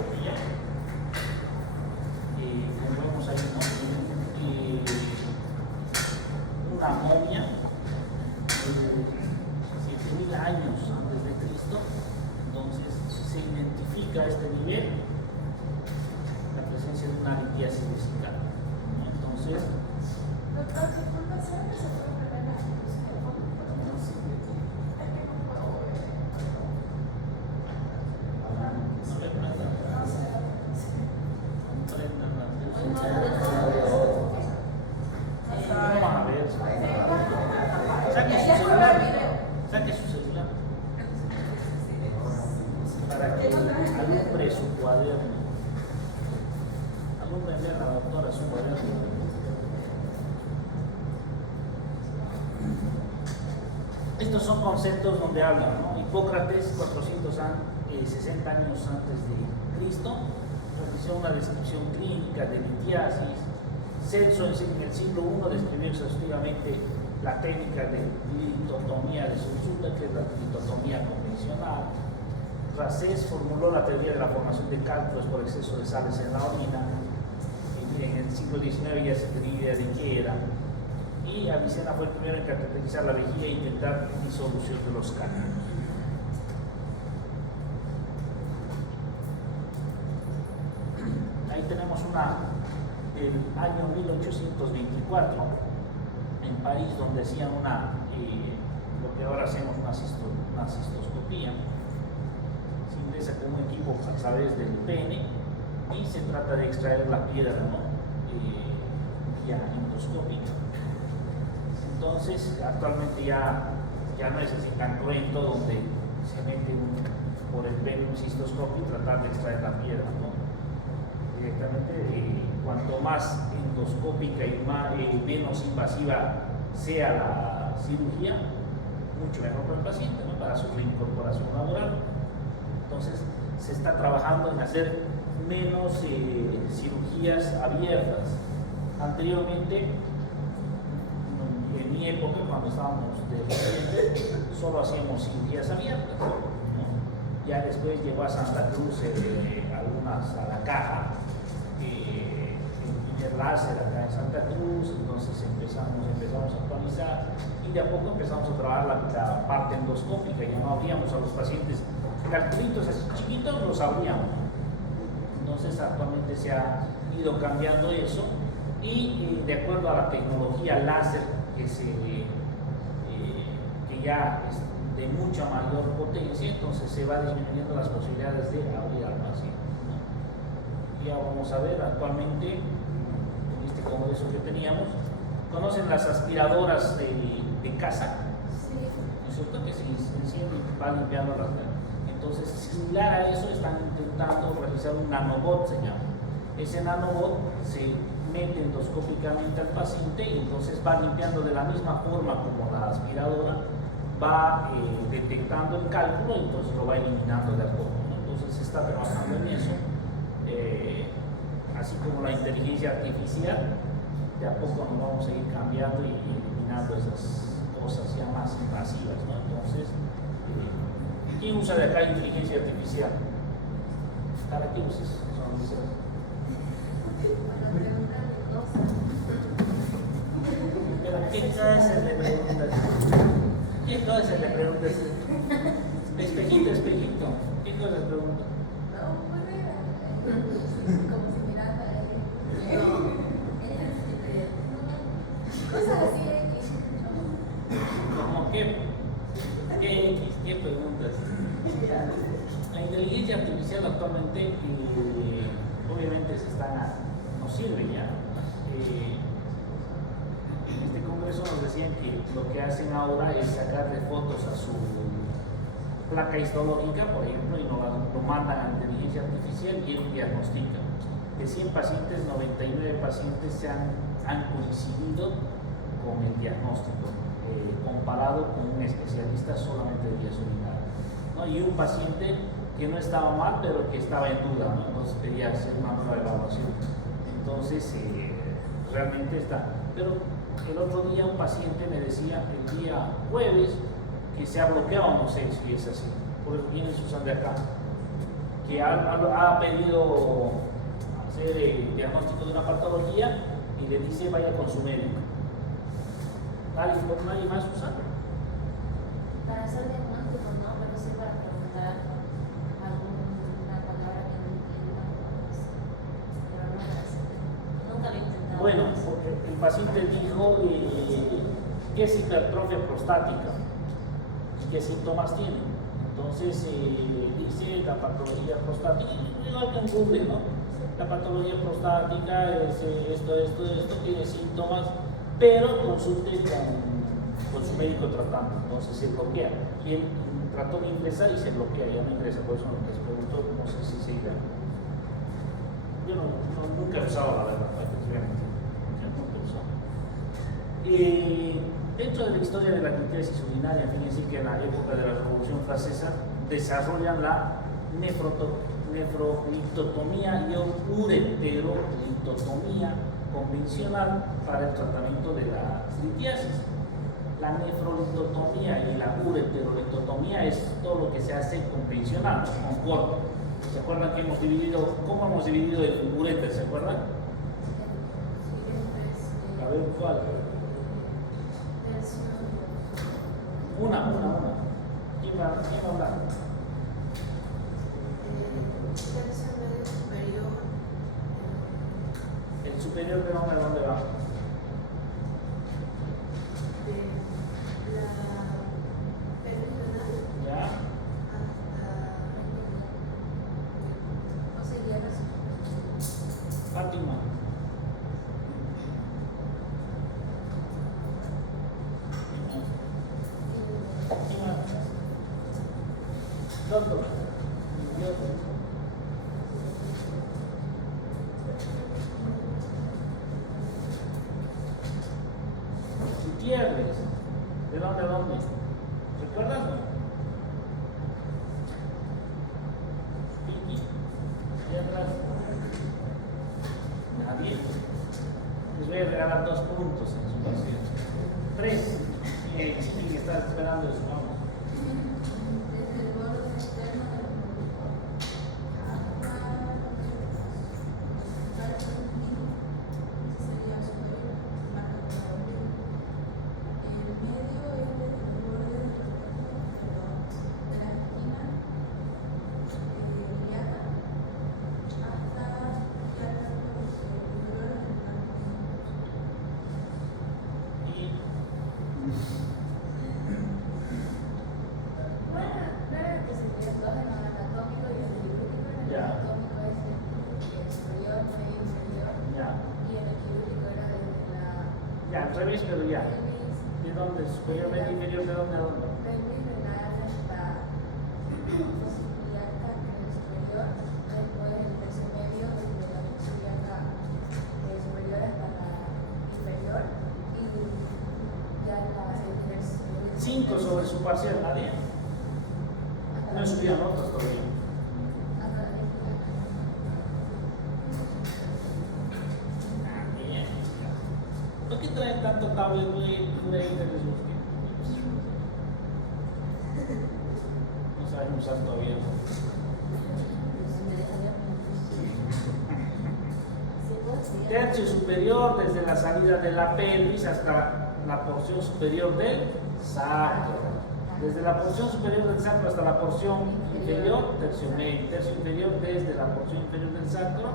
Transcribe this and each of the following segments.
anatomía. Como vemos ahí, ¿no? Una momia, 7.000 años antes de Cristo. Entonces se identifica a este nivel la presencia de una litiasis vesical, ¿no? Entonces, saque su celular para que alumbre su cuaderno. Alumbre a la doctora su cuaderno. Estos son conceptos donde hablan, ¿no? Hipócrates, 460 años antes de Cristo, realizó una descripción clínica de litiasis. Celso en el siglo I describió exhaustivamente la técnica de litotomía de Suzuta, que es la litotomía convencional. Racés formuló la teoría de la formación de cálculos por exceso de sales en la orina. En el siglo XIX ya se tenía idea de qué era. Y Avicena fue el primero en caracterizar la vejiga e intentar disolución de los cánones. Ahí tenemos una del año 1824 en París, donde hacían lo que ahora hacemos, una cistoscopía. Se ingresa con un equipo a través del pene y se trata de extraer la piedra, ¿no? Vía endoscópica. Entonces, actualmente ya no es así tan cruento, donde se mete por el pene un cistoscopio y tratar de extraer la piedra, ¿no? Directamente, cuanto más endoscópica y menos invasiva sea la cirugía, mucho mejor para el paciente, ¿no? Para su reincorporación laboral. Entonces, se está trabajando en hacer menos cirugías abiertas. Anteriormente, en mi época, cuando estábamos de solo hacíamos cirugías abiertas, ¿no? Ya después llegó a Santa Cruz algunas a la caja, el láser acá en Santa Cruz. Entonces empezamos a actualizar y de a poco empezamos a trabajar la parte endoscópica. Ya no abríamos a los pacientes calculitos así chiquitos, los abríamos. Entonces actualmente se ha ido cambiando eso y de acuerdo a la tecnología láser que ya es de mucha mayor potencia, entonces se va disminuyendo las posibilidades de abrir al paciente, ¿no? Ya vamos a ver actualmente en este congreso que teníamos, ¿conocen las aspiradoras de casa? Sí. ¿No es cierto? Que se enciende y va limpiando las. Entonces, similar a eso, están intentando realizar un nanobot, se llama. Ese nanobot se mete endoscópicamente al paciente y entonces va limpiando de la misma forma como la aspiradora, va detectando el cálculo y entonces lo va eliminando de a poco, ¿no? Entonces se está trabajando en eso, así como la inteligencia artificial. De a poco nos vamos a ir cambiando y eliminando esas cosas ya más invasivas, ¿no? Entonces, ¿quién usa de acá inteligencia artificial? ¿Para qué usas? ¿Qué clases de preguntas? ¿Qué clases de preguntas? Espejito, espejito. ¿Qué cosas preguntas? Como si mirara cosas así de X. ¿Cómo qué? ¿Qué preguntas? La inteligencia artificial actualmente, obviamente nos sirve ya. En este congreso nos decían que lo que hacen ahora es sacarle fotos a su placa histológica, por ejemplo, y lo mandan a la inteligencia artificial y él diagnostica. De 100 pacientes, 99 pacientes han coincidido con el diagnóstico, comparado con un especialista solamente de vías urinarias, ¿no? Y un paciente que no estaba mal, pero que estaba en duda, ¿no? Entonces pedía hacer una nueva evaluación. Entonces, realmente está. Pero el otro día un paciente me decía el día jueves que se ha bloqueado, no sé si es así, por eso vienen Susan de acá, que ha pedido hacer el diagnóstico de una patología y le dice vaya con su médico. Nadie más usarlo. Para hacer diagnósticos no, pero sí para preguntar alguna palabra que no entienda, pues, pero no para hacer. Nunca lo he intentado. Bueno, el paciente dijo que es hipertrofia prostática y qué síntomas tiene. Entonces dice la patología prostática, igual que en Google, ¿no? La patología prostática es esto, tiene síntomas, pero consulte con su médico tratante, entonces se bloquea. Y él trató de ingresar y se bloquea, ya no ingresa, por eso les pregunto, no sé si se irá. Yo nunca he usado la verdad, para que se vean. Dentro de la historia de la literiasis urinaria, fíjense que en la época de la Revolución Francesa desarrollan la nefroliptotomía y ureteroliptotomía convencional para el tratamiento de la litiasis. La nefroliptotomía y la ureteroliptotomía es todo lo que se hace convencional, con corte. ¿Se acuerdan que cómo hemos dividido el ureter? ¿Se acuerdan? A ver, ¿cuál? Una. ¿Quién va a hablar? ¿El superior de dónde va? ¿Ya? Fátima. Doctor. Gutiérrez. ¿De dónde? ¿Recuerdas? Vicky. Allá atrás. Nadie. Les voy a regalar 2 puntos en su pasión. 3. ¿Quién está esperando eso? Vamos. Ya, al revés, pero ya. ¿De dónde? ¿Superior, medio, inferior? ¿De dónde a dónde? Después el tercio medio, desde la ciliaca superior hasta la inferior, y ya el tercio. 5 sobre su parcial, ¿nadie? No subían otros todavía. Hasta la inferior. Bien. ¿Por qué traen tanto tablet de Jesús? No saben usar todavía. Tercio superior desde la salida de la pelvis hasta la porción superior del sacro. Desde la porción superior del sacro hasta la porción inferior, tercio medio. Tercio inferior desde la porción inferior del sacro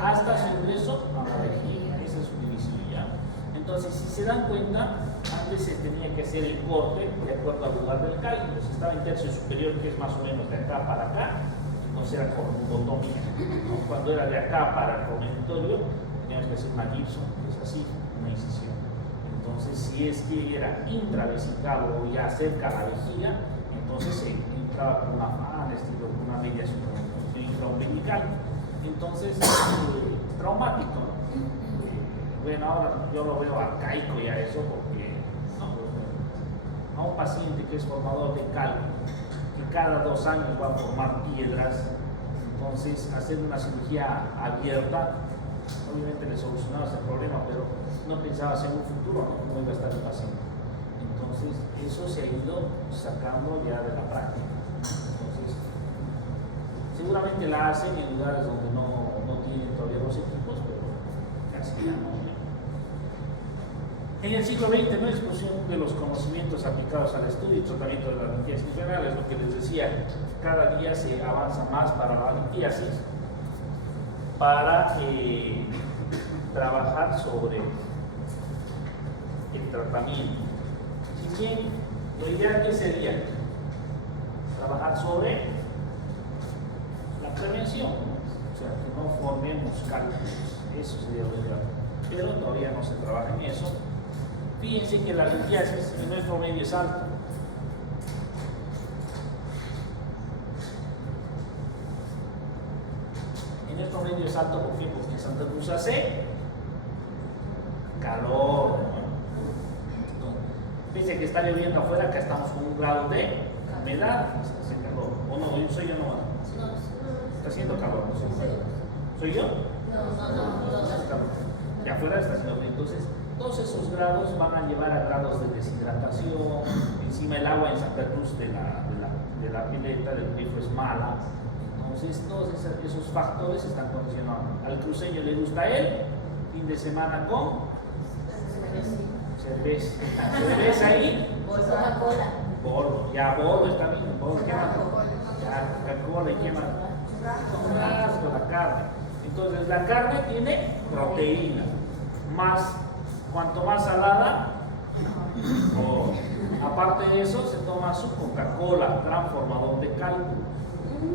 hasta su ingreso a la vejiga. Ese es su división ya. Entonces, si se dan cuenta, antes se tenía que hacer el corte de acuerdo al lugar del cálculo. Si estaba en tercio superior, que es más o menos de acá para acá, entonces era cornudotomía. Cuando era de acá para el promontorio, teníamos que hacer una Gibson, que es así, una incisión. Entonces, si es que era intravesical o ya cerca a la vejiga, entonces se entraba con una fan, una mediación intraumbilical. Entonces, traumático, ¿no? Bueno, ahora yo lo veo arcaico ya eso, porque a un paciente que es formador de cálculo, que cada 2 años va a formar piedras, entonces hacer una cirugía abierta, obviamente le solucionaba ese problema, pero no pensabas en un futuro, ¿no? Cómo iba a estar el paciente. Entonces, eso se ha ido sacando ya de la práctica. Entonces, se Seguramente la hacen en lugares donde no tienen todavía los equipos, pero casi ya no. En el siglo XX, ¿no? Explosión de los conocimientos aplicados al estudio y tratamiento de la litiasis renal, es lo que les decía, cada día se avanza más para la litiasis, para trabajar sobre el tratamiento. Si bien lo ideal que sería trabajar sobre la prevención, ¿no? O sea, que no formemos cálculos, eso sería lo ideal, pero todavía no se trabaja en eso. Fíjense que la litiasis en nuestro medio es alta. En nuestro medio es alto, ¿por qué? Porque en Santa Cruz hace calor, ¿no? Pese a que está lloviendo afuera, acá estamos con un grado de humedad, hace calor. ¿O no? ¿Soy yo nomás? Está haciendo calor, ¿no? ¿Soy yo? No. Y afuera está haciendo frío. Entonces, todos esos grados van a llevar a grados de deshidratación. Encima el agua en Santa Cruz de la pileta, del grifo es mala. Entonces todos esos factores están condicionando. Al cruceño le gusta el fin de semana con cerveza. Cerveza ahí. Coca-Cola. Bolo. Ya bolo está bien. Bolo, ¿qué más? Ya Coca-Cola y qué más. Con la carne. Entonces la carne tiene proteína. Cuanto más salada, aparte de eso, se toma su Coca-Cola, gran formador de cálculo,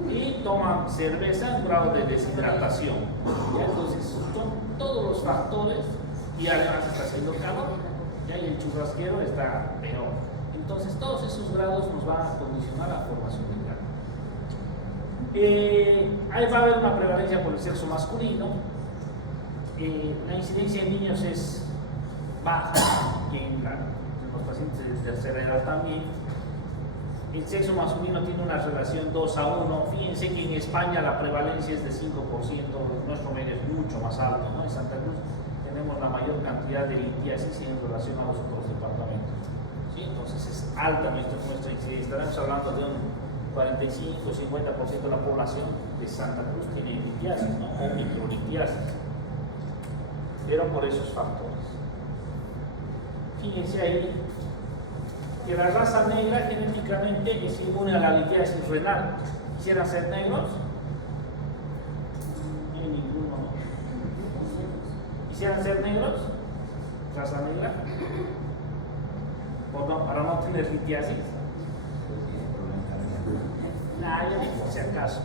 y toman cerveza en grado de deshidratación. ¿Ya? Entonces, son todos los factores, y además está haciendo calor, ¿ya? Y el churrasquero está peor. Entonces, todos esos grados nos van a condicionar a la formación de cálculo. Ahí va a haber una prevalencia por el sexo masculino. La incidencia en niños es baja, y en los pacientes de tercera edad también. El sexo masculino tiene una relación 2:1. Fíjense que en España la prevalencia es de 5%, nuestro medio es mucho más alto, ¿no? En Santa Cruz tenemos la mayor cantidad de litiasis en relación a los otros departamentos, ¿sí? Entonces es alta nuestra incidencia. Estaremos hablando de un 45-50% de la población de Santa Cruz tiene litiasis, ¿no? O microlitiasis, pero por esos factores. Fíjense ahí que la raza negra genéticamente es inmune a la litiasis renal. ¿Quisieran ser negros? No hay ninguno. ¿Quisieran ser negros? ¿Raza negra? Para no tener litiasis. Yo digo, por si acaso.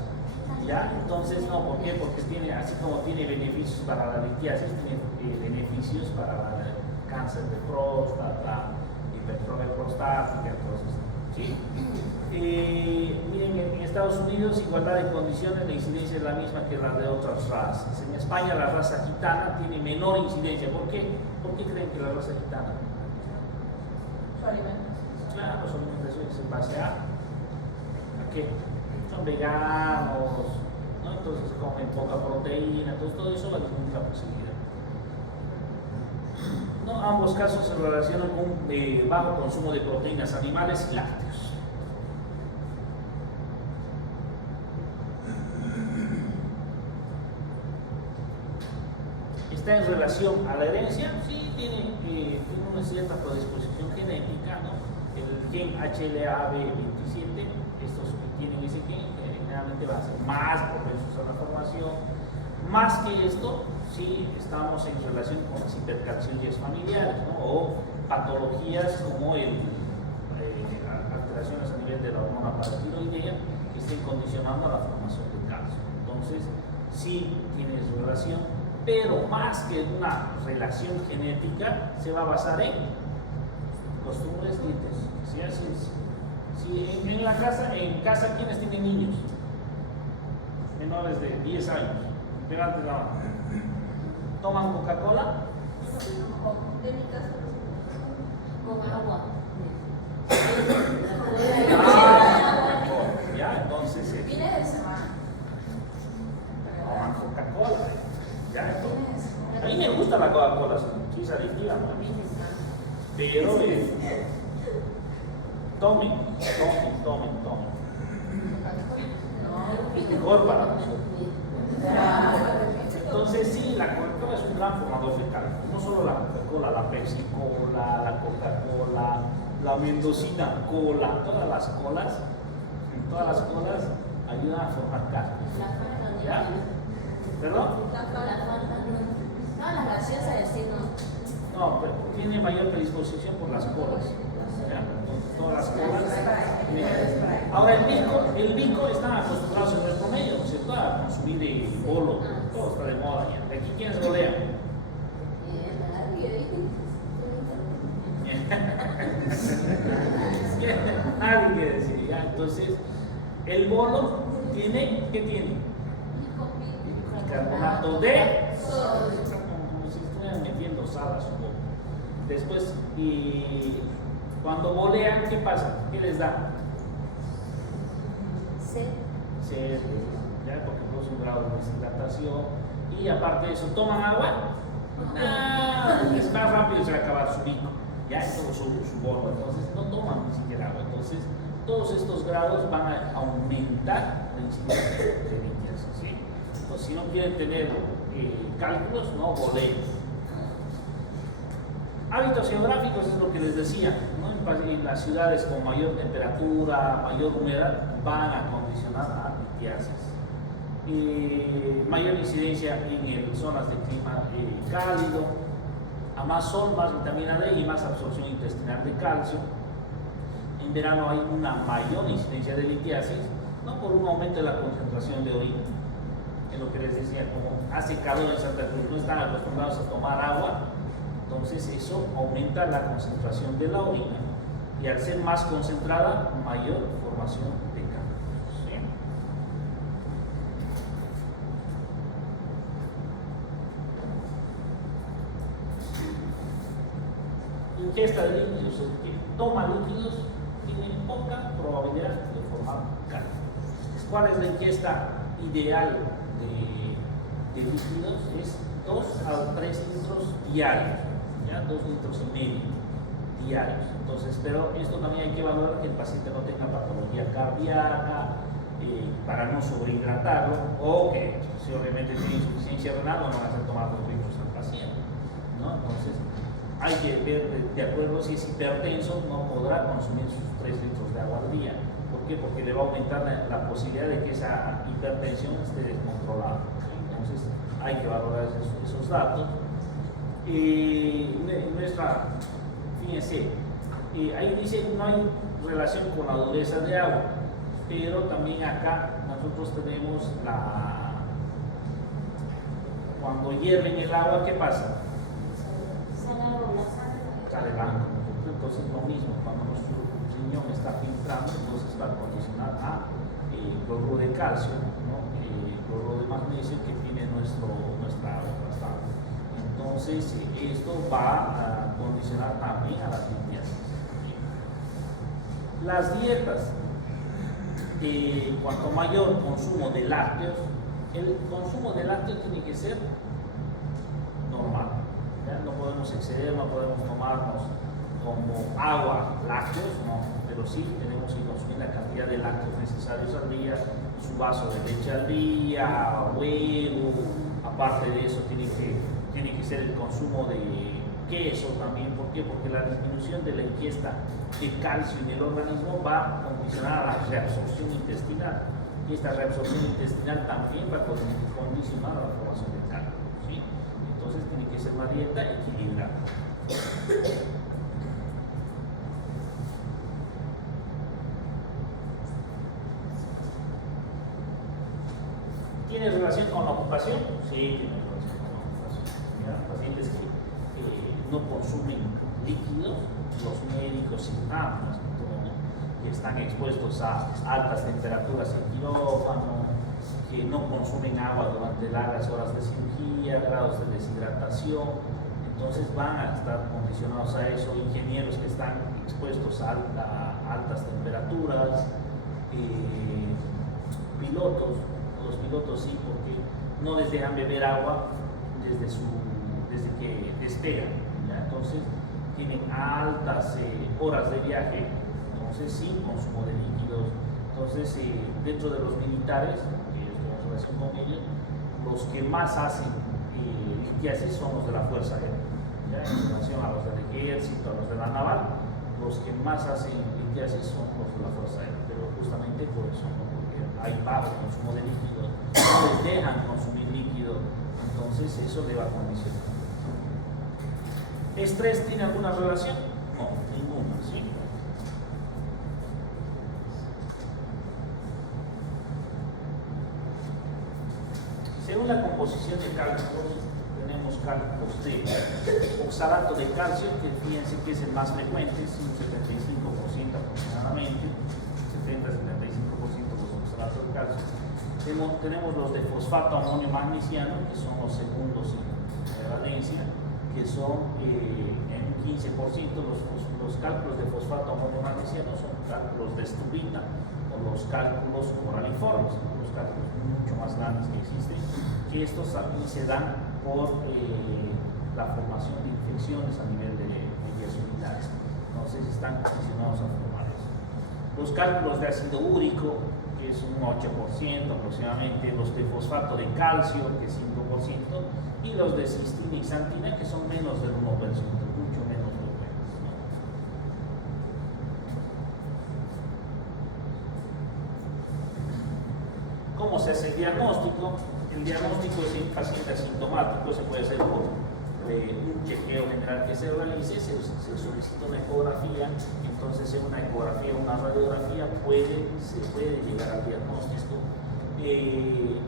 ¿Ya? Entonces, no, ¿por qué? Porque tiene, así como tiene beneficios para la litiasis, tiene beneficios para el cáncer de próstata, hipertrofia prostática, entonces, ¿sí? Miren, en Estados Unidos, igualdad de condiciones, la incidencia es la misma que la de otras razas. En España, la raza gitana tiene menor incidencia. ¿Por qué? ¿Por qué creen que la raza gitana? Su alimentación. Claro, su alimentación es en base ¿a qué? Son veganos, ¿no? Entonces comen poca proteína, entonces todo eso va a disminuir la posibilidad. ¿No? Ambos casos se relacionan con bajo consumo de proteínas animales y lácteos. ¿Está en relación a la herencia? Sí, tiene una cierta predisposición genética, ¿no? El gen HLA-B27, estos que tienen ese gen, generalmente va a ser más propensos a la formación. Más que esto, sí estamos en relación con las hipercalciurias familiares, ¿no? O patologías como alteraciones a nivel de la hormona paratiroidea que estén condicionando a la formación de calcio. Entonces, sí tiene su relación, pero más que una relación genética, se va a basar en costumbres, dientes. ¿Sí? Así es. Sí, en casa, ¿quiénes tienen niños? Menores de 10 años. Delante de la mano. ¿Toman Coca-Cola? De mi casa. Con agua. Ya, entonces. Fines de semana. Toman Coca-Cola. Ya, entonces. A mí me gusta la Coca-Cola, sí es adictiva, ¿no? Pero tomen. mejor para nosotros. Entonces sí, la Coca-Cola es un gran formador de cálculo. No solo la Coca-Cola, la Pepsi-Cola, la Coca-Cola, la Mendocina Cola, todas las colas ayudan a formar cálculo. ¿Ya? ¿Perdón? No, las gaseosas decir no. No, pero tiene mayor predisposición por las colas. ¿Ya? Todas las colas. Ahora el bico están acostumbrados en nuestro medio, ¿cierto? A consumir el bolo, todo está de moda ya. Aquí quiénes golean. Nadie quiere decir, ¿ya? Entonces, el bolo tiene, ¿qué tiene? Bicarbonato de sodio, como si estuvieran metiendo sal a su boca. Después, y cuando bolean, ¿qué pasa? ¿Qué les da? Sed, ¿ya? Porque produce un grado de deshidratación. Y aparte de eso, ¿toman agua? Es más rápido se va a acabar su bico, ya todo su bolo, entonces no toman ni siquiera agua. Entonces, todos estos grados van a aumentar la incidencia de litiasis, ¿sí? Entonces, si no quieren tener cálculos, no boleen. Hábitos geográficos es lo que les decía, ¿no? En las ciudades con mayor temperatura, mayor humedad, van a condicionar a litiasis. Mayor incidencia en zonas de clima cálido, a más sol, más vitamina D y más absorción intestinal de calcio. En verano hay una mayor incidencia de litiasis, no por un aumento de la concentración de orina. Es lo que les decía, como hace calor en Santa Cruz, no están acostumbrados a tomar agua, entonces eso aumenta la concentración de la orina y al ser más concentrada, mayor formación de cálculos, ¿sí? Ingesta de líquidos, el que toma líquidos tiene poca probabilidad de formar cálculos. ¿Cuál es la ingesta ideal de líquidos? Es 2 a 3 litros diarios, ¿ya? 2,5 litros diarios. Entonces, pero esto también hay que valorar que el paciente no tenga patología cardíaca, para no sobrehidratarlo, o que si obviamente tiene insuficiencia renal, no van a hacer tomar 2 litros al paciente, ¿no? Entonces, hay que ver de acuerdo si es hipertenso, no podrá consumir sus 3 litros de agua al día. ¿Por qué? Porque le va a aumentar la posibilidad de que esa hipertensión esté descontrolada. Entonces, hay que valorar esos datos. Fíjense, ahí dice que no hay relación con la dureza de agua, pero también acá nosotros tenemos cuando hierven el agua, ¿qué pasa? Sale blanco. Entonces lo mismo, cuando nuestro riñón está filtrando, entonces va a condicionar a cloruro de calcio, ¿no? Cloruro de magnesio que tiene nuestra agua. Entonces esto va a condicionar también a las litiasis. Las dietas, cuanto mayor consumo de lácteos, el consumo de lácteos tiene que ser normal. ¿Ya? No podemos exceder, no podemos tomarnos como agua lácteos, no, pero sí tenemos que consumir la cantidad de lácteos necesarios al día, su vaso de leche al día, huevo. Aparte de eso tiene que ser el consumo de queso también. ¿Por qué? Porque la disminución de la ingesta de calcio en el organismo va a condicionar a la reabsorción intestinal, y esta reabsorción intestinal también va a condicionar a la formación de cálculo, ¿sí? Entonces tiene que ser una dieta equilibrada. ¿Tiene relación con la ocupación? Sí, tiene relación con la ocupación. ¿Ya? Pacientes que no consumen líquidos, los médicos cirujanos, que están expuestos a altas temperaturas en quirófano, que no consumen agua durante largas horas de cirugía, grados de deshidratación, entonces van a estar condicionados a eso. Ingenieros que están expuestos a altas temperaturas, pilotos. Los pilotos sí, porque no les dejan beber agua desde que despegan, ¿ya? Entonces tienen altas horas de viaje, entonces sin consumo de líquidos. Entonces dentro de los militares, que esto relación con ellos, los que más hacen litiasis son los de la Fuerza Aérea, ¿ya? En relación a los del Ejército, a los de la Naval, los que más hacen litiasis son los de la Fuerza Aérea, pero justamente por eso, ¿no? Porque hay bajo consumo de líquido, no les dejan consumir líquido, entonces eso le va a condicionar. ¿Estrés tiene alguna relación? No, ninguna, ¿sí? Según la composición de cálculos, tenemos cálculos de oxalato de calcio, que fíjense que es el más frecuente, es un 75% aproximadamente, 70-75% de los oxalatos de calcio. Tenemos los de fosfato amonio magnesiano, que son los segundos en valencia, que son en un 15%. Los cálculos de fosfato amonio magnesiano son cálculos de Stubita o los cálculos oraliformes, los cálculos mucho más grandes que existen, que estos también se dan por la formación de infecciones a nivel de vías urinarias. Entonces están condicionados a formar eso. Los cálculos de ácido úrico, que es un 8% aproximadamente, los de fosfato de calcio, que es 5%, y los de cistina y xantina, que son menos del 1%, mucho menos frecuentes, ¿no? ¿Cómo se hace el diagnóstico? El diagnóstico es en paciente asintomático, se puede hacer por un chequeo general que se realice, se solicita una ecografía, entonces en una ecografía o una radiografía se puede llegar al diagnóstico en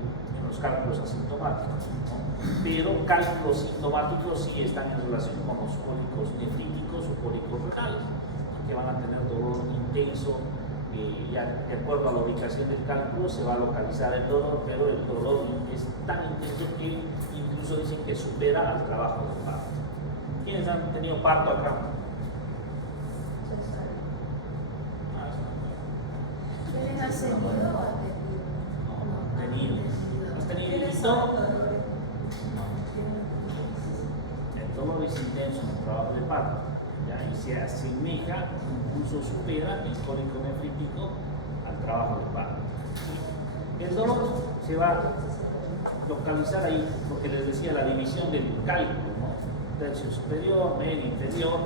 los cálculos asintomáticos, ¿no? Pero cálculos sintomáticos sí están en relación con los cólicos nefríticos o cólicos renales, que van a tener dolor intenso. Ya de acuerdo a la ubicación del cálculo se va a localizar el dolor, pero el dolor es tan intenso que incluso dicen que supera al trabajo del parto. ¿Quiénes han tenido parto acá? ¿Tienes ascendido o has tenido? No, ¿has tenido hijito? No. El dolor es intenso en el trabajo de parto, ¿ya? Y se asemeja, incluso supera el cólico nefrítico al trabajo de parto. El dolor se va a localizar ahí, porque les decía la división del cálculo, ¿no? Tercio superior, medio, inferior.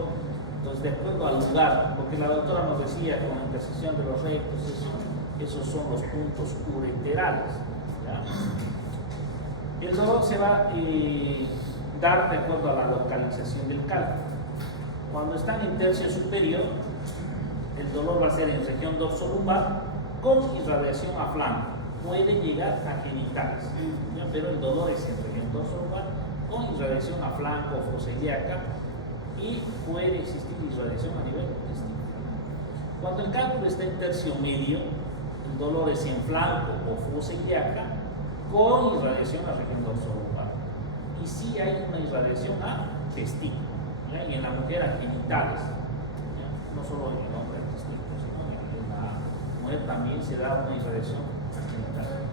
Entonces, de acuerdo al lugar, lo que la doctora nos decía con la intersección de los rectos, esos son los puntos ureterales, ¿ya? El dolor se va a dar de acuerdo a la localización del cálculo. Cuando están en tercio superior, el dolor va a ser en región dorsolumbar con irradiación a flanco. Puede llegar a genitales, ¿ya? Pero el dolor es en región dorsolumbar con irradiación a flanco o fosa ilíaca, y puede existir irradiación a nivel intestinal. Cuando el cálculo está en tercio medio, el dolor es en flanco o fosa ilíaca con irradiación a región dorsolumbar. Y sí hay una irradiación a testículo, ¿ya? Y en la mujer a genitales, ¿ya? No solo en el hombre a testículos, sino en la mujer también se da una irradiación a genitales.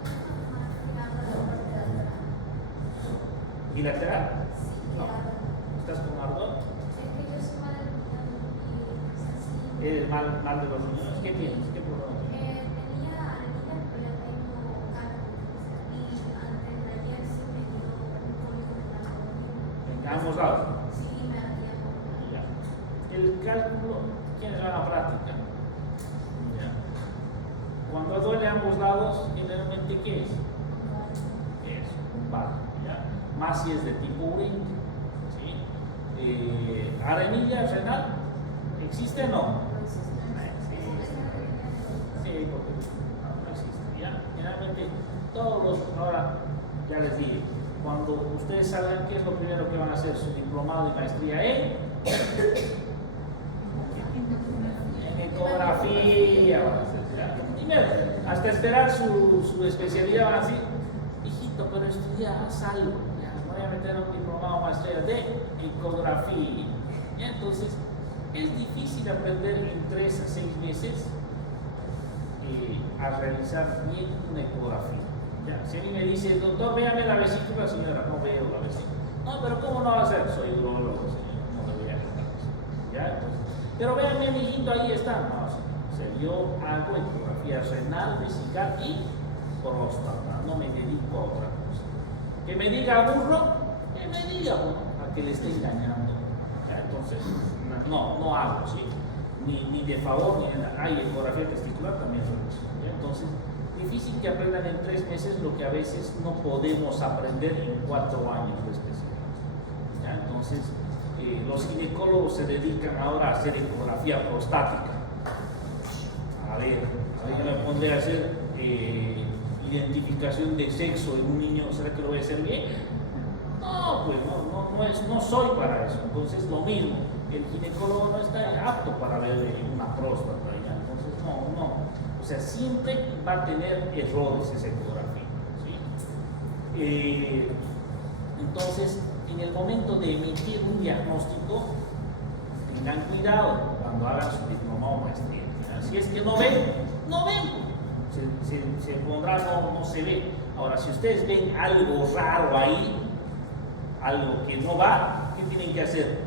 ¿Bilateral? No. ¿Estás con ardor? ¿Eres mal de los riñones? ¿Qué tienes? ¿Qué problema tienes? Tenía arenilla, pero ya tengo cálculos. Y antes de ayer sí me dio un cólico renal. ¿En ambos lados? Sí, me ardía por Ya. El cálculo, ¿quiénes van a práctica? Ya. Cuando duele a ambos lados, generalmente, ¿qué es? Es un paro, ¿ya? Más si es de tipo urina, ¿sí? ¿Arenilla renal? ¿Existe o no? Sí, porque no existe, ¿ya? Generalmente, todos los, ahora ya les dije, cuando ustedes salgan, ¿qué es lo primero que van a hacer? Su diplomado y maestría en ecografía, van a hacer, ¿ya? Primero, hasta esperar su especialidad van a decir, hijito, pero estudia, haz algo, ¿ya? Me voy a meter a un diplomado o maestría de ecografía, ¿ya? Entonces, es difícil aprender en 3 a 6 meses a realizar bien una ecografía. ¿Ya? Si a mí me dice, doctor, véame la vesícula, señora, no veo la vesícula. No, pero ¿cómo no va a ser? Soy urologo, señor, no le voy a ver la vesícula. ¿Ya? Entonces, pero véame, mijito, ahí está. No, señor. O sea, yo hago ecografía renal, vesical y próstata, no me dedico a otra cosa. Que me diga burro, que me diga burro, a que le esté engañando. ¿Ya? Entonces, no hago, ¿sí? Ni de favor, ni de nada. Hay ecografía testicular también son eso. ¿Ya? Entonces, difícil que aprendan en 3 meses lo que a veces no podemos aprender en 4 años de especialidad. ¿Ya? Entonces, los ginecólogos se dedican ahora a hacer ecografía prostática. A ver, yo me pondré a hacer identificación de sexo en un niño, ¿será que lo voy a hacer bien? No, pues no soy para eso. Entonces, lo mismo, el ginecólogo no está apto para ver una próstata. ¿Ya? Entonces, no. O sea, siempre va a tener errores esa ecografía. ¿Sí? Entonces, en el momento de emitir un diagnóstico, tengan cuidado cuando hagan su diploma o maestría. Si es que no ven, se pondrá, no se ve. Ahora, si ustedes ven algo raro ahí, algo que no va, ¿qué tienen que hacer?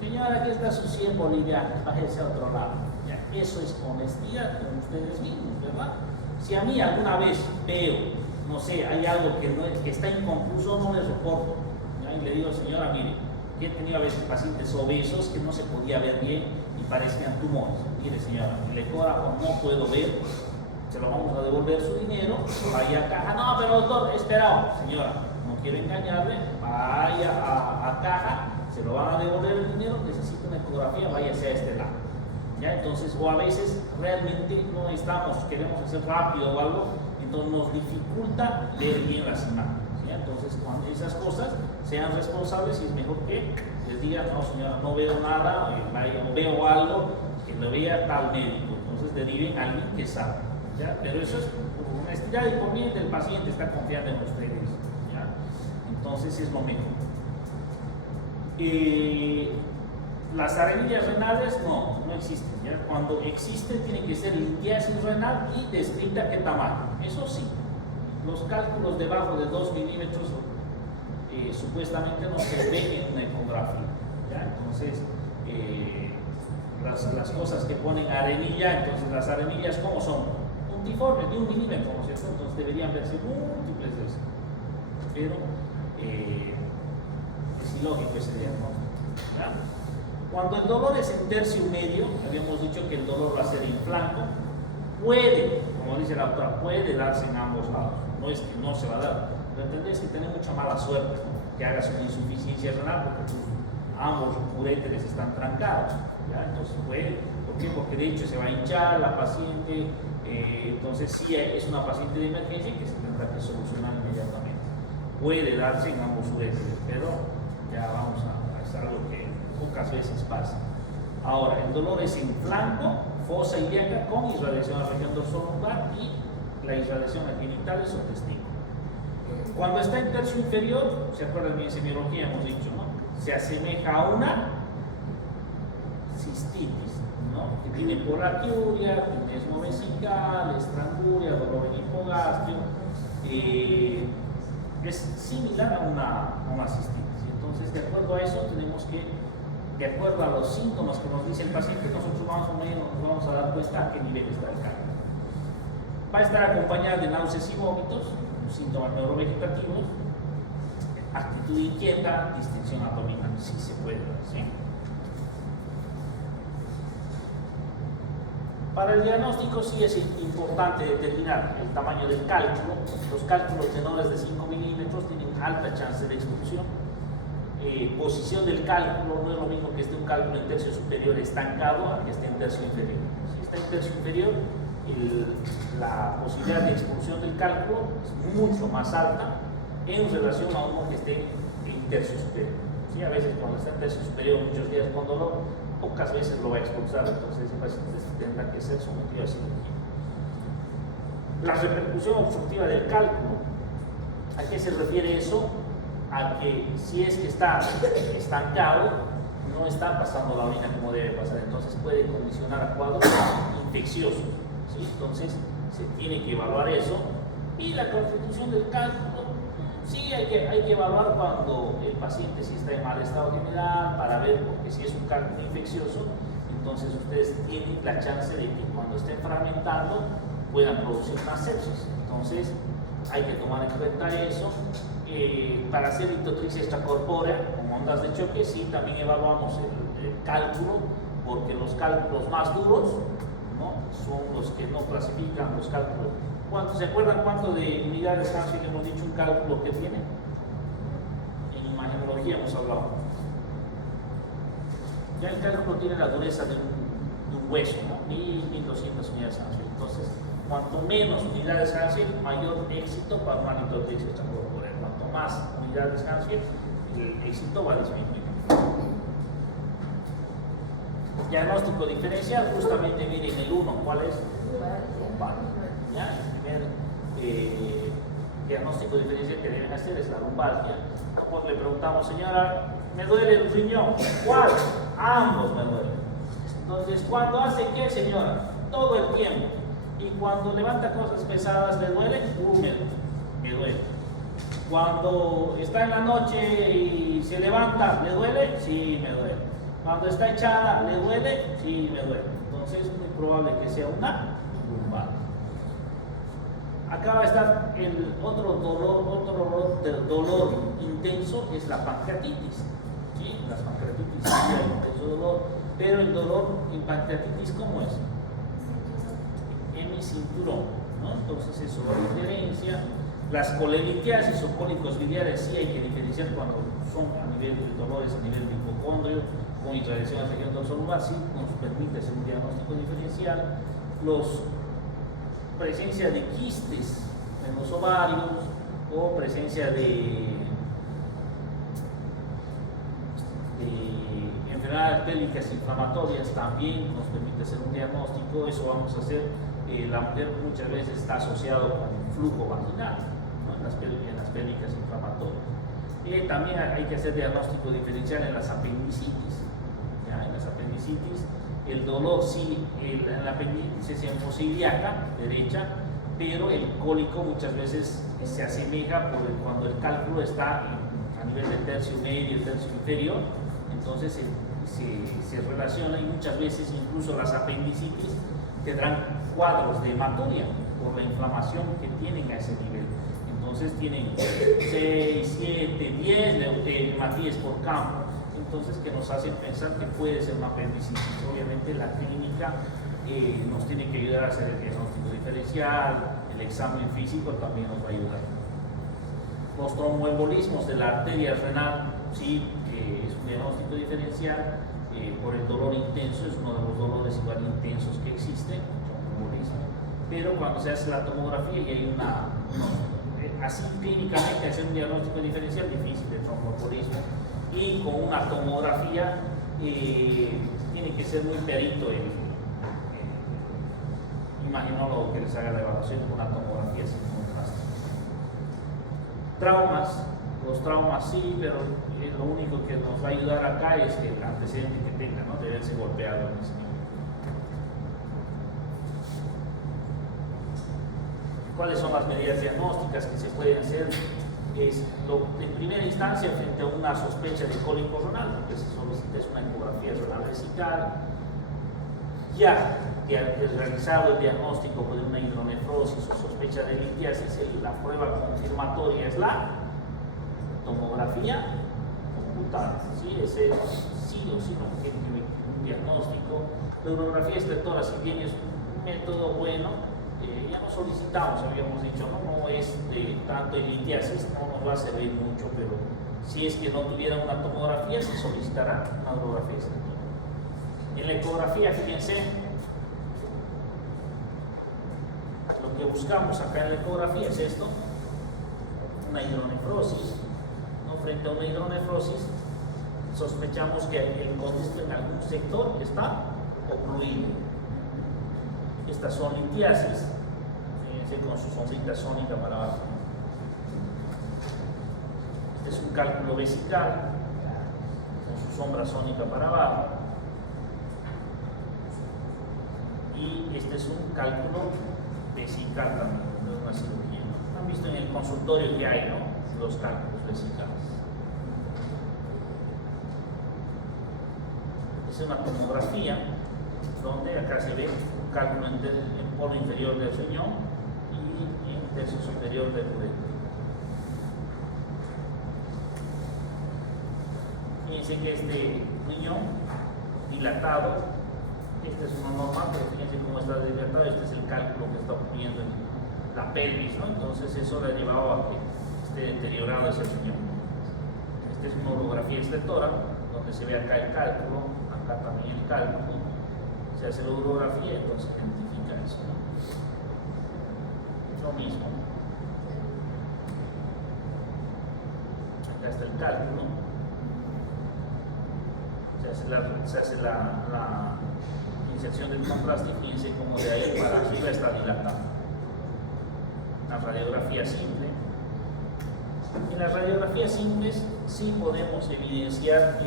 Señora, aquí está su 100 bolivianos, bájese a otro lado. Ya, eso es honestidad con ustedes mismos, ¿verdad? Si a mí alguna vez veo, no sé, hay algo que está inconcluso, no les reporto. ¿Ya? Y le digo, señora, mire, que he tenido a veces pacientes obesos que no se podía ver bien y parecían tumores. Mire, señora, el ecógrafo no puedo ver, se lo vamos a devolver su dinero, vaya a caja. No, pero doctor, esperado. Señora, no quiero engañarle, vaya a caja, se lo van a devolver el dinero, necesita una ecografía, váyase a este lado. ¿Ya? Entonces, o a veces realmente no estamos, queremos hacer rápido o algo, entonces nos dificulta ver bien las imágenes. ¿Ya? Entonces, cuando esas cosas sean responsables, y es mejor que les digan, no señora, no veo nada, veo algo, que lo vea tal médico. Entonces deriven a alguien que sabe. ¿Ya? Pero eso es por honestidad y por bien del paciente, está confiando en ustedes. ¿Ya? Entonces es lo mejor. Las arenillas renales no existen. ¿Ya? Cuando existen, tiene que ser litiasis renal y descrita qué tamaño. Eso sí, los cálculos debajo de 2 milímetros supuestamente no se ven en una ecografía. ¿Ya? Entonces, las cosas que ponen arenilla, entonces las arenillas, ¿cómo son? Puntiformes, de 1 milímetro, ¿no es cierto? Entonces deberían verse múltiples de eso. Pero es ilógico ese diagnóstico. ¿Ya? Cuando el dolor es en tercio medio, habíamos dicho que el dolor va a ser en flanco, puede, como dice la doctora, puede darse en ambos lados. No es que no se va a dar. Pero tendrías que tener mucha mala suerte, ¿no? Que hagas una insuficiencia renal porque ambos uréteres están trancados. ¿Ya? Entonces puede, ¿por qué? Porque de hecho se va a hinchar la paciente, entonces sí es una paciente de emergencia que se tendrá que solucionar inmediatamente. Puede darse en ambos uréteres, pero ya vamos es algo que pocas veces pasa. Ahora, el dolor es en flanco, fosa ilíaca con irradiación a la región dorsolateral y la irradiación a genitales o testículos. Cuando está en tercio inferior, ¿se acuerdan bien? En semiología hemos dicho, ¿no? Se asemeja a una cistitis, ¿no? Que tiene polaquiuria, tenesmo vesical, estranguria, dolor en hipogastrio. Es similar a una cistitis. Entonces, de acuerdo a eso, tenemos que, de acuerdo a los síntomas que nos dice el paciente, nosotros más o menos nos vamos a dar cuenta a qué nivel está el cálculo. Va a estar acompañada de náuseas y vómitos, síntomas neurovegetativos, actitud inquieta, distensión abdominal, sí se puede dar, ¿sí? Para el diagnóstico sí es importante determinar el tamaño del cálculo. Los cálculos menores de 5 milímetros tienen alta chance de expulsión. Posición del cálculo no es lo mismo que esté un cálculo en tercio superior estancado a que esté en tercio inferior. Si está en tercio inferior, la posibilidad de expulsión del cálculo es mucho más alta en relación a uno que esté en tercio superior. ¿Sí? A veces cuando está en tercio superior, muchos días con dolor, pocas veces lo va a expulsar, entonces ese paciente tendrá que ser sometido a cirugía. La repercusión obstructiva del cálculo, ¿a qué se refiere eso? A que si es que está estancado, no está pasando la orina como debe pasar, entonces puede condicionar a cuadros infecciosos. ¿Sí? Entonces se tiene que evaluar eso. Y la constitución del cálculo, sí hay que evaluar cuando el paciente sí está en mal estado general, para ver, porque si es un cálculo infeccioso, entonces ustedes tienen la chance de que cuando estén fragmentando puedan producir una sepsis. Entonces, hay que tomar en cuenta eso. Para hacer litotripsia extracorpórea con ondas de choque, sí, también evaluamos el cálculo, porque los cálculos más duros, ¿no?, son los que no clasifican los cálculos. ¿Se acuerdan cuánto de unidades Hansfield hemos dicho un cálculo que tiene? En imagenología hemos hablado. Ya el cálculo tiene la dureza de un hueso, ¿no? 1200 unidades Hansfield. Entonces, cuanto menos unidades Hansfield, mayor éxito para una litotripsia extracorpórea. Cuanto más unidades Hansfield, el éxito va a disminuir. Diagnóstico diferencial, justamente miren el 1, ¿cuál es? Lumbalgia. ¿Ya? El primer diagnóstico diferencial que deben hacer es la lumbalgia. Cuando le preguntamos, señora, ¿me duele el riñón? ¿Cuál? Ambos me duelen. Entonces, ¿cuándo hace qué, señora? Todo el tiempo. Y cuando levanta cosas pesadas, ¿le duele? Me duele. Cuando está en la noche y se levanta, ¿le duele? Sí, me duele. Cuando está echada, ¿le duele? Sí, me duele. Entonces es muy probable que sea una lumbalgia. Acá va a estar el otro dolor intenso, es la pancreatitis. ¿Sí? Las pancreatitis sí hay intenso dolor, pero el dolor en pancreatitis, ¿cómo es? Hemicinturón, ¿no? Entonces eso va a diferencia. Las colelitiasis o cólicos biliares sí hay que diferenciar cuando son a nivel de dolores, a nivel de hipocondrio, con irradiación a la región dorsal, sí nos permite hacer un diagnóstico diferencial. Presencia de quistes en los ovarios o presencia de enfermedades pélvicas inflamatorias también nos permite hacer un diagnóstico. Eso vamos a hacer. La mujer muchas veces está asociado con flujo vaginal, ¿no?, en las pélvicas inflamatorias. También hay que hacer diagnóstico diferencial en las apendicitis. ¿Ya? En las apendicitis, el dolor sí, en la apendicitis es enfosiliaca, derecha, pero el cólico muchas veces se asemeja cuando el cálculo está a nivel del tercio medio y tercio inferior, entonces se relaciona, y muchas veces incluso las apendicitis tendrán cuadros de hematuria por la inflamación que tienen a ese nivel. Entonces tienen 6, 7, 10 hematíes por campo, entonces que nos hacen pensar que puede ser una apendicitis. Obviamente la clínica nos tiene que ayudar a hacer el diagnóstico diferencial, el examen físico también nos va a ayudar. Los tromboembolismos de la arteria renal, sí, es un diagnóstico diferencial por el dolor intenso, es uno de los dolores igual intensos que existen, tromboembolismo, pero cuando se hace la tomografía y hay así clínicamente hacer un diagnóstico diferencial difícil de tromboembolismo, y con una tomografía tiene que ser muy perito el imaginólogo que les haga la evaluación con una tomografía sin contraste. Traumas, los traumas sí, pero lo único que nos va a ayudar acá es el antecedente que tenga, ¿no?, de verse golpeado en ese nivel. ¿Cuáles son las medidas diagnósticas que se pueden hacer? En primera instancia, frente a una sospecha de cólico renal, lo que se solicita es una ecografía renal vesical. Ya que es realizado el diagnóstico de una hidronefrosis o sospecha de litiasis, la prueba confirmatoria es la tomografía computada. ¿Sí? Ese sí o sí no tiene que ver con un diagnóstico. La urografía extractora, si bien es un método bueno, ya lo solicitamos, habíamos dicho, no es de tanto en litiasis, no nos va a servir mucho, pero si es que no tuviera una tomografía, se solicitará una urografía extractora. En la ecografía, fíjense, lo que buscamos acá en la ecografía es esto, una hidronefrosis, ¿no? Frente a una hidronefrosis, sospechamos que el contexto en algún sector está ocluido. Estas son litiasis, fíjense con su sombrita sónica para abajo. Este es un cálculo vesical, con su sombra sónica para abajo. Y este es un cálculo vesical también, de una cirugía. Han visto en el consultorio que hay, ¿no?, los cálculos vesicales. Es una tomografía donde acá se ve un cálculo en cono inferior del riñón y en el tercio superior del uréter. Fíjense que este riñón dilatado, este es uno normal, pero fíjense cómo está dilatado. Este es el cálculo que está ocurriendo en la pelvis, ¿no? Entonces eso le ha llevado a que esté deteriorado ese riñón. Esta es una urografía extentora, donde se ve acá el cálculo, acá también el cálculo. Se hace la urografía, entonces identifica eso, ¿no? Lo mismo. Acá está el cálculo. Se hace la inserción del contraste y fíjense cómo de ahí para arriba está dilatado. La radiografía simple. En las radiografías simples sí podemos evidenciar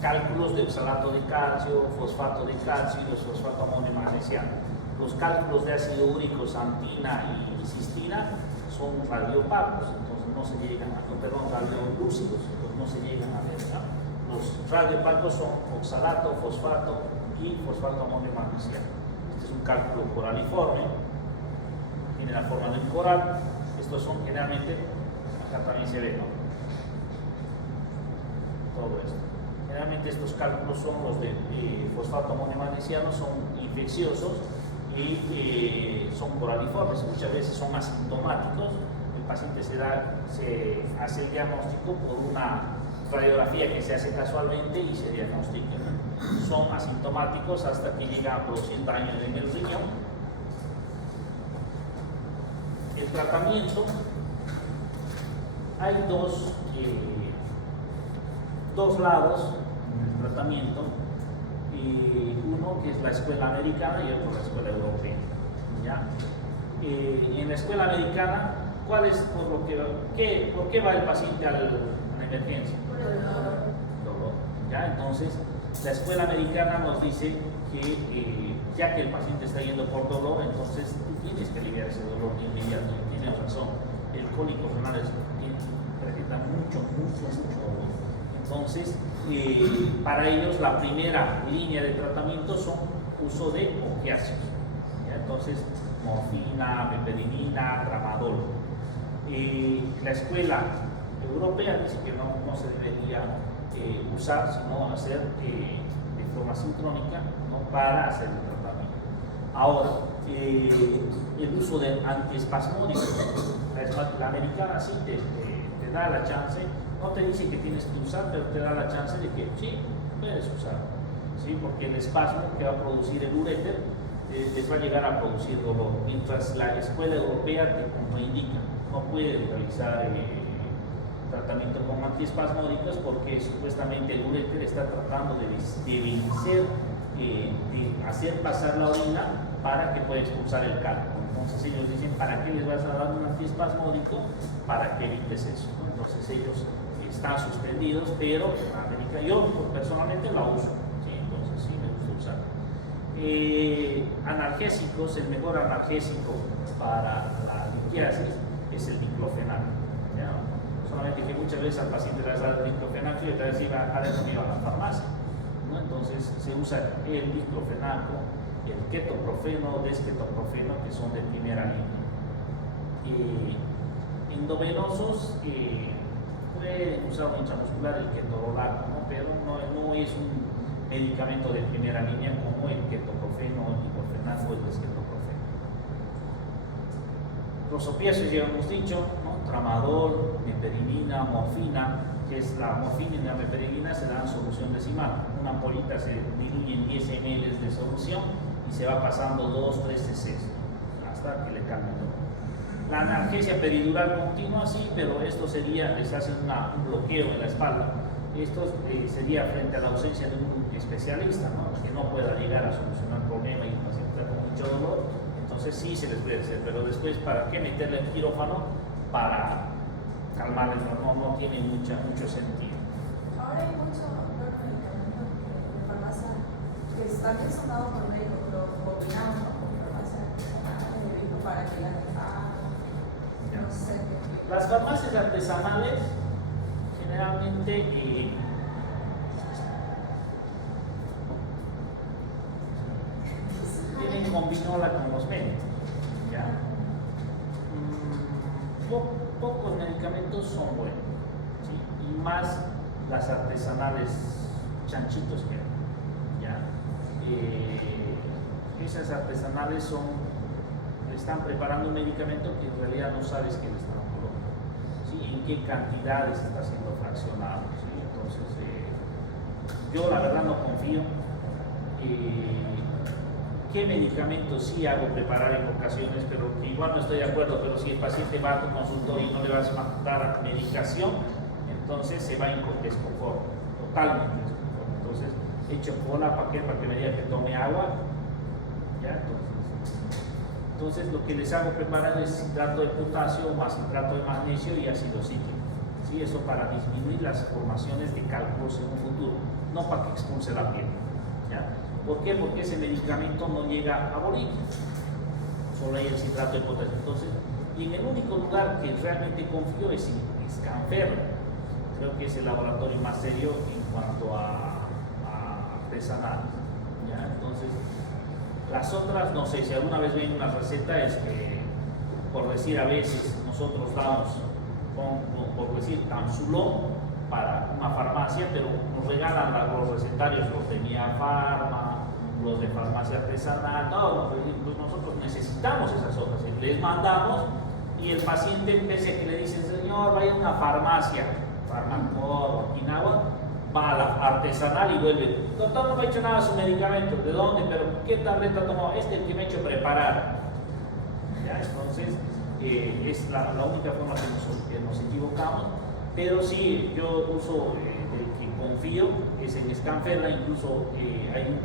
cálculos de oxalato de calcio, fosfato de calcio y los fosfato amonio magnesiano. Los cálculos de ácido úrico, santina y cistina son radiopacos, entonces no se llegan a, radiolúcidos, entonces no se llegan a ver, ¿no? Los radiopacos son oxalato, fosfato y fosfato amonio magnesiano. Este es un cálculo coraliforme, tiene la forma de un coral. Estos son generalmente, acá también se ve, ¿no? Todo esto. Generalmente estos cálculos son los de fosfato amonio magnesiano, son infecciosos y son coraliformes. Muchas veces son asintomáticos. El paciente se hace el diagnóstico por una radiografía que se hace casualmente y se diagnostica. Son asintomáticos hasta que llegan a producir daño en el riñón. El tratamiento, hay dos lados en el tratamiento, uno que es la escuela americana y otro la escuela europea, ¿ya? En la escuela americana, ¿cuál es por qué va el paciente a la emergencia? Dolor. ¿Ya? Entonces, la escuela americana nos dice que ya que el paciente está yendo por dolor, entonces tú tienes que aliviar ese dolor de inmediato. Tienes razón, el cólico renal presenta mucho dolor. Entonces, para ellos la primera línea de tratamiento son uso de opiáceos. Entonces, morfina, mepedimina, tramadol. La escuela europea dice que no se debería usar, sino hacer de forma sincrónica, ¿no? Para hacer el tratamiento. Ahora, el uso de antiespasmódicos, la americana sí te da la chance, no te dice que tienes que usar, pero te da la chance de que sí, puedes usar, ¿sí? Porque el espasmo que va a producir el uréter les va a llegar a producir dolor, mientras la escuela europea te contraindica, no puedes realizar tratamiento con antiespasmódicos porque supuestamente el uréter está tratando de vencer, de hacer pasar la orina para que pueda expulsar el cálculo. Entonces ellos dicen, ¿para qué les vas a dar un antiespasmódico? Para que evites eso, ¿no? Entonces ellos están suspendidos, pero yo personalmente la uso, ¿sí? Entonces sí me gusta usar. Analgésicos, el mejor analgésico para la litiasis es el diclofenaco, ¿ya? Solamente que muchas veces al paciente le da el diclofenaco y otra vez iba a la farmacia, ¿no? Entonces se usa el diclofenaco, el ketoprofeno, desketoprofeno, que son de primera línea. Endovenosos pueden usar un intramuscular, el ketorolaco, ¿no? Pero no es un medicamento de primera línea como el ketoprofeno, el diclofenaco, el desketoprofeno. Los opiáceos ya hemos dicho, ¿no? Tramadol, mepedimina, morfina, que es la morfina y la mepedimina se dan solución decimal. Una ampollita se diluye en 10 ml de solución y se va pasando 2-3 cc hasta que le cambie el dolor. La analgesia peridural continua sí, pero esto sería, les hacen un bloqueo en la espalda. Esto sería frente a la ausencia de un especialista, ¿no? Que no pueda llegar a solucionar el problema y el paciente está con mucho dolor, entonces sí se les puede hacer, pero después, ¿para qué meterle el quirófano? Para calmar el dolor, no tiene mucho sentido. Ahora hay mucho medicamento de farmacia que está bien sonado por médicos, lo combinamos con farmacia para que la no sé. Las farmacias artesanales generalmente tienen combinóla con los médicos. ¿Ya? Pocos medicamentos son buenos, ¿sí? Y más las artesanales chanchitos que hay, ¿ya? Esas artesanales están preparando un medicamento que en realidad no sabes qué le están colocando, ¿sí? En qué cantidades está siendo fraccionado, ¿sí? Entonces, yo la verdad no confío. ¿Qué medicamentos sí hago preparar en ocasiones, pero que igual no estoy de acuerdo? Pero si el paciente va a tu consultorio y no le vas a dar medicación, entonces se va en desconforme, totalmente desconforme. Entonces, echo cola para que me diga que tome agua. ¿Ya? Entonces, lo que les hago preparar es citrato de potasio más citrato de magnesio y ácido cítrico. ¿Sí? Eso para disminuir las formaciones de cálculos en un futuro, no para que expulse la piel. ¿Ya? ¿Por qué? Porque ese medicamento no llega a Bolivia, solo hay el citrato de potasio. Entonces, y en el único lugar que realmente confío es en Scanferra. Creo que es el laboratorio más serio en cuanto a artesanales. ¿Ya? Entonces, las otras, no sé, si alguna vez ven una receta, es que, por decir, a veces nosotros damos, por decir, Tamsulón para una farmacia, pero nos regalan los recetarios, los de Mia Pharma, los de farmacia artesanal, no, pues nosotros necesitamos esas hojas, les mandamos y el paciente, pese a que le dicen, señor, vaya a una farmacia, Farmacor, Okinawa, va a la artesanal y vuelve, doctor, no me ha hecho nada su medicamento, ¿de dónde? ¿Pero qué tableta tomó? Este es el que me ha hecho preparar. ¿Ya? Entonces, es la única forma que nos equivocamos, pero sí, yo uso, del que confío, es en Scanferra. Incluso hay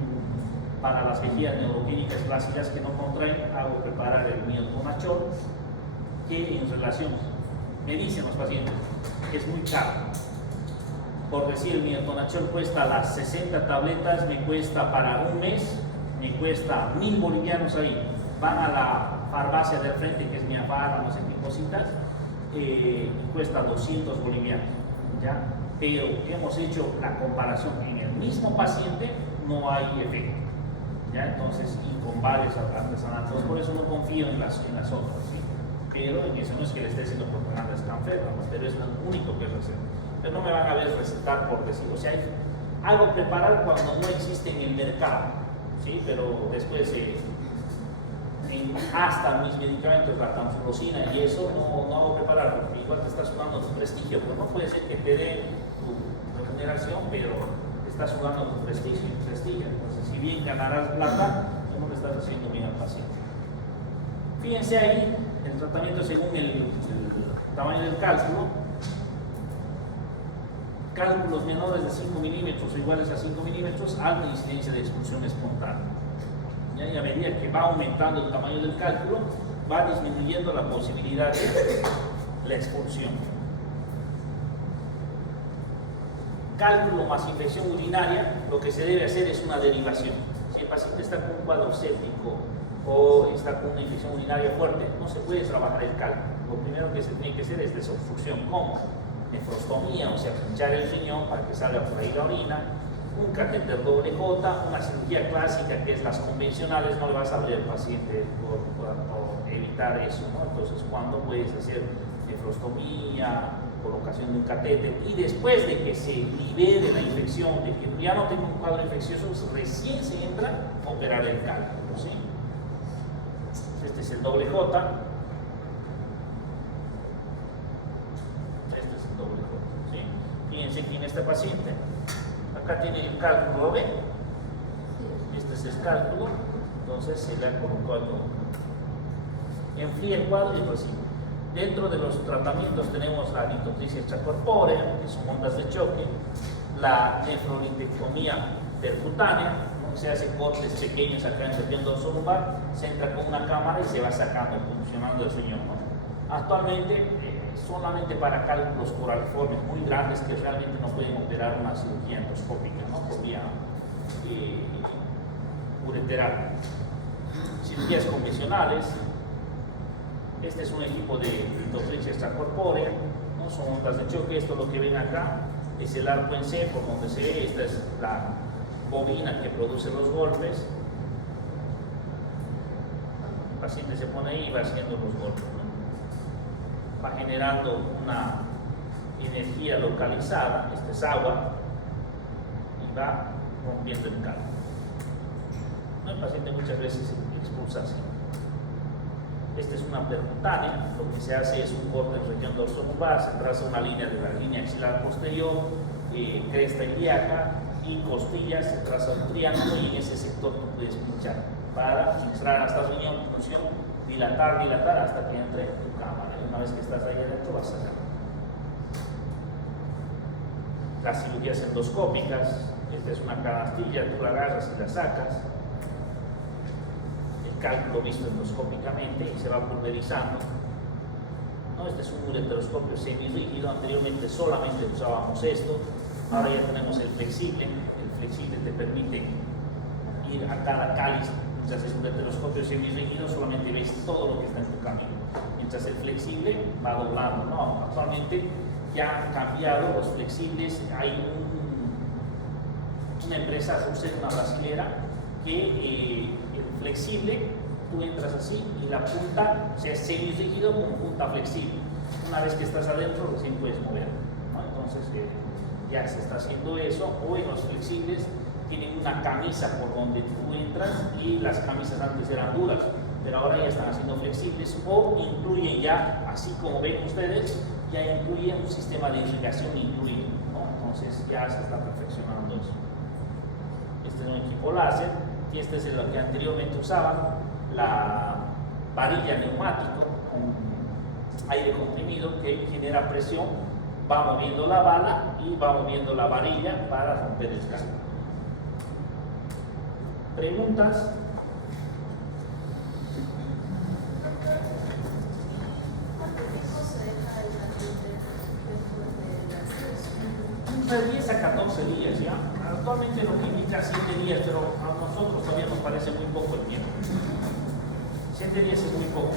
para las vejigas neuroquímicas clásicas que no contraen, hago preparar el miotonachol, que en relación, me dicen los pacientes, es muy caro. Por decir, el miotonachol cuesta las 60 tabletas, me cuesta para un mes, me cuesta 1.000 bolivianos ahí. Van a la farmacia del frente, que es Mia Pharma, no sé qué cositas, cuesta 200 bolivianos, ¿ya? Pero hemos hecho la comparación en el mismo paciente, no hay efecto, ¿ya? Entonces, y con varios artesanales, entonces por eso no confío en las otras, ¿sí? Pero en eso no es que le esté haciendo propaganda a Scanferra, ¿no? Pero es lo único que receta. Pero no me van a ver recetar por decir, o sea, hay algo preparar cuando no existe en el mercado, ¿sí? Pero después, hasta mis medicamentos, la tamsulosina y eso, no hago preparar, porque igual te estás jugando tu prestigio, pues no puede ser que te dé tu remuneración, pero te estás jugando tu prestigio. Entonces, si bien ganarás plata, no le estás haciendo bien al paciente. Fíjense ahí, el tratamiento según el tamaño del cálculo. Cálculos menores de 5 milímetros o iguales a 5 milímetros, alta incidencia de expulsión espontánea. Y a medida que va aumentando el tamaño del cálculo, va disminuyendo la posibilidad de la expulsión. Cálculo más infección urinaria, lo que se debe hacer es una derivación. Si el paciente está con un cuadro séptico o está con una infección urinaria fuerte, no se puede trabajar el cálculo. Lo primero que se tiene que hacer es desobstrucción. ¿Cómo? Nefrostomía, o sea, pinchar el riñón para que salga por ahí la orina, un catéter doble J, una cirugía clásica que es las convencionales, no le vas a abrir al paciente por evitar eso, ¿no? Entonces, ¿cuándo puedes hacer nefrostomía, colocación de un catéter? Y después de que se libere la infección, de que ya no tenga un cuadro infeccioso, recién se entra a operar el cálculo, ¿sí? Este es el doble J. Fíjense que en este paciente, acá tiene el cálculo, ¿lo ven? Este es el cálculo, entonces se le ha colocado, enfría el cuadro y recibe. Dentro de los tratamientos tenemos la litotripsia extracorpórea, que son ondas de choque, la nefrolitectomía percutánea, ¿no? Se hace cortes pequeños acá en el región dorsolumbar, se entra con una cámara y se va sacando, funcionando el riñón, ¿no? Actualmente, solamente para cálculos coraliformes muy grandes que realmente no pueden operar una cirugía endoscópica, ¿no? Por vía ureteral. Cirugías convencionales. Este es un equipo de litotripsia extracorpórea, ¿no? Son ondas de choque. Esto lo que ven acá es el arco en C, por donde se ve. Esta es la bobina que produce los golpes. paciente se pone ahí y va haciendo los golpes, ¿no? Va generando una energía localizada, esta es agua, y va rompiendo el callo. ¿No? El paciente muchas veces expulsa así. Esta es una percutánea, lo que se hace es un corte en región dorsolateral, se traza una línea de la línea axilar posterior, cresta ilíaca y costillas, se traza un triángulo y en ese sector tú puedes pinchar para entrar hasta riñón, función, dilatar hasta que entre tu cámara. Y una vez que estás ahí adentro vas a sacar. Las cirugías endoscópicas, esta es una canastilla, tú la agarras y la sacas. Cálculo visto endoscópicamente y se va pulverizando, ¿no? Este es un ureteroscopio semirrígido. Anteriormente solamente usábamos esto, ahora ya tenemos el flexible. El flexible te permite ir a cada cáliz. Mientras es un ureteroscopio semirrígido solamente ves todo lo que está en tu camino, mientras el flexible va doblando, ¿no? Actualmente ya han cambiado los flexibles. Hay una empresa rusa, una brasilera, que el flexible, tú entras así y la punta, o sea, es semirrígido con punta flexible. Una vez que estás adentro, recién puedes mover, ¿no? Entonces ya se está haciendo eso. Hoy los flexibles tienen una camisa por donde tú entras, y las camisas antes eran duras, pero ahora ya están haciendo flexibles, o incluyen ya, así como ven ustedes, ya incluyen un sistema de irrigación incluido, ¿no? Entonces ya se está perfeccionando eso. Este es un equipo láser, y este es lo que anteriormente usaban, la varilla neumático con aire comprimido que genera presión, va moviendo la bala y va moviendo la varilla para romper el callo. ¿Preguntas? ¿Cuánto tiempo se deja el paciente después del acceso? De 10 a 14 días ya. Actualmente lo que indica 7 días, pero a nosotros todavía nos parece muy poco el tiempo. 7 días es muy poco.